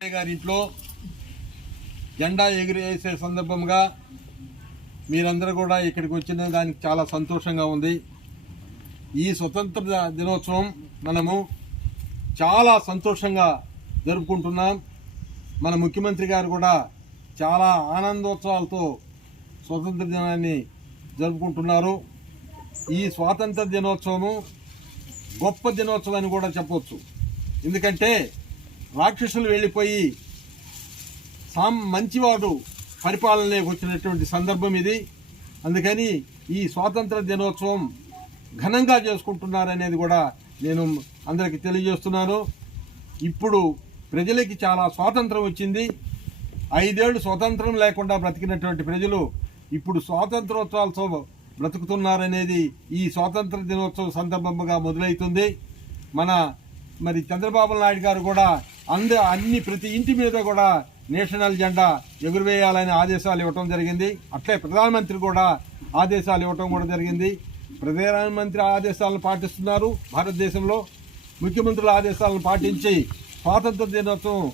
గారి ఇంట్లో జెండా ఎగిరేసే సందర్భంగా మీరందరూ కూడా ఇక్కడికి వచ్చిన దానికి చాలా సంతోషంగా ఉంది. ఈ స్వతంత్ర దినోత్సవం మనము చాలా సంతోషంగా జరుపుకుంటున్నాం. మన ముఖ్యమంత్రి గారు కూడా చాలా ఆనందోత్సవాలతో స్వతంత్ర దినాన్ని జరుపుకుంటున్నారు. ఈ స్వాతంత్ర దినోత్సవము గొప్ప దినోత్సవం అని కూడా చెప్పవచ్చు ఎందుకంటే రాక్షసులు వెళ్ళిపోయి సాం మంచివాడు పరిపాలనలోకి వచ్చినటువంటి సందర్భం ఇది. అందుకని ఈ స్వాతంత్ర దినోత్సవం ఘనంగా చేసుకుంటున్నారనేది కూడా నేను అందరికీ తెలియజేస్తున్నాను. ఇప్పుడు ప్రజలకి చాలా స్వాతంత్రం వచ్చింది. ఐదేళ్ళు స్వాతంత్రం లేకుండా బ్రతికినటువంటి ప్రజలు ఇప్పుడు స్వాతంత్రోత్సవాలతో బ్రతుకుతున్నారనేది ఈ స్వాతంత్ర దినోత్సవం సందర్భంగా మొదలవుతుంది. మన మరి చంద్రబాబు నాయుడు గారు కూడా అంద అన్ని ప్రతి ఇంటి మీద కూడా నేషనల్ జెండా ఎగురవేయాలని ఆదేశాలు ఇవ్వటం జరిగింది. అట్లే ప్రధానమంత్రి కూడా ఆదేశాలు ఇవ్వటం కూడా జరిగింది. ప్రధానమంత్రి ఆదేశాలను పాటిస్తున్నారు భారతదేశంలో. ముఖ్యమంత్రుల ఆదేశాలను పాటించి స్వాతంత్ర దినోత్సవం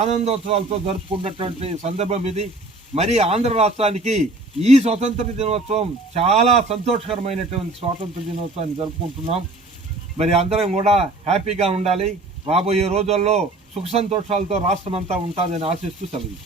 ఆనందోత్సవాలతో జరుపుకున్నటువంటి సందర్భం ఇది. మరి ఆంధ్ర రాష్ట్రానికి ఈ స్వాతంత్ర దినోత్సవం చాలా సంతోషకరమైనటువంటి స్వాతంత్ర దినోత్సవాన్ని జరుపుకుంటున్నాం. మరి అందరం కూడా హ్యాపీగా ఉండాలి. రాబోయే రోజుల్లో సుఖ సంతోషాలతో రాష్ట్రం అంతా ఉంటుందని ఆశిస్తూ సెలవు